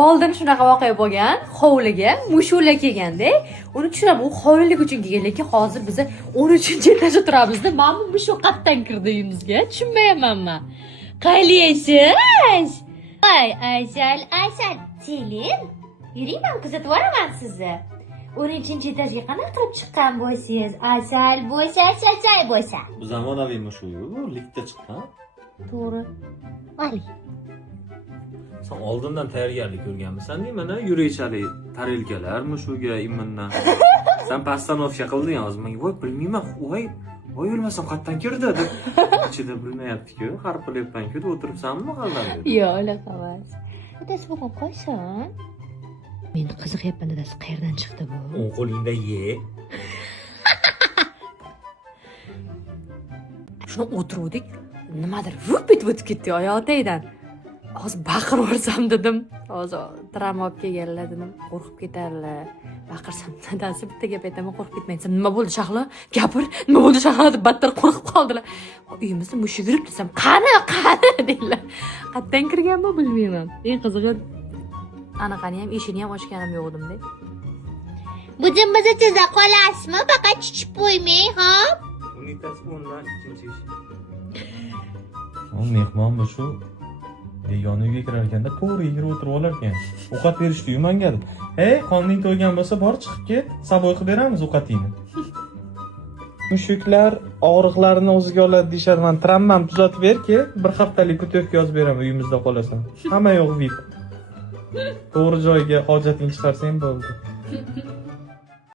Oldin shunaqa voqea bo'lgan, hovliga mushuklar kelganda, uni tushunaman, u hovlilik uchun kelgan, lekin hozir biz 13-etajda turamizda. Mana bu mushuk qatdan kirdi uyimizga, tushunmayapman. Qayliysiz? Voy, Aysal, Selim. Yuring, men kuzatib boraman sizni. 13-etajga qanaqa qilib chiqqan bo'lsangiz? Asal bo'lsa. Bu zamonaviy mushuku, bu liftda chiqqan. To'g'ri. Vali. Sen oldindan tayyorgarlik ko'rganmisan deyman-a, yuraychalik tarelkalar mushuga imindan. Sen postanovka qilding hozir menga, voy bilmayman, voy o'lmasam qayerdan kirdi deb. Ichida bilmayapti-ku, harf qilyapman-ku, deb o'tiribsanmi qaldan deb. Yo'q, unaqa emas. Dadasi bo'lib qo'ysan. Men qiziqyapman, dadasi qayerdan chiqdi bu? O'ng qo'lingda ye. Shuni o'tiruvdik, nimadir vup etib o'tib ketdi oyoq tagidan. Hozir baqirib yuborsam dedim. Hozir travma olib kelganlar dedim, qo'rqib ketarlar. Baqirsam dadasi bitta gap aytaman, qo'rqib ketmaysan. Nima bo'ldi Shahlo? Gapir. Nima bo'ldi Shahlo deb battar qo'rqib qoldilar. Uyimizda mushuk yurib desam, qani deydilar. Qayerdan kirganmi bilmayman. Eng qizig'i anaqani ham eshikni ham ochganim yo'q edimda. Bujim-bujim chiza qolasizmi? Faqat chichib qo'ymang, hop. Unitasi o'ndan ikkinchi eshik. Mehmon bu shu begona uyga kirar ekanda to'g'ri yigirib o'tirib olar ekan. Ovqat berishdi-yu menga. Hey, qoning to'ygan bo'lsa, bor chiqib ket, saboy qilib beramiz ovqatingni. Mushuklar og'riqlarini o'ziga oladi deyshadi. Men trammani tuzatib berki, bir haftalik putyovka yozib beraman, uyimizda qolasan. Hamma yo'q VIP. To'g'ri joyga hojatingni chiqarsang bo'ldi.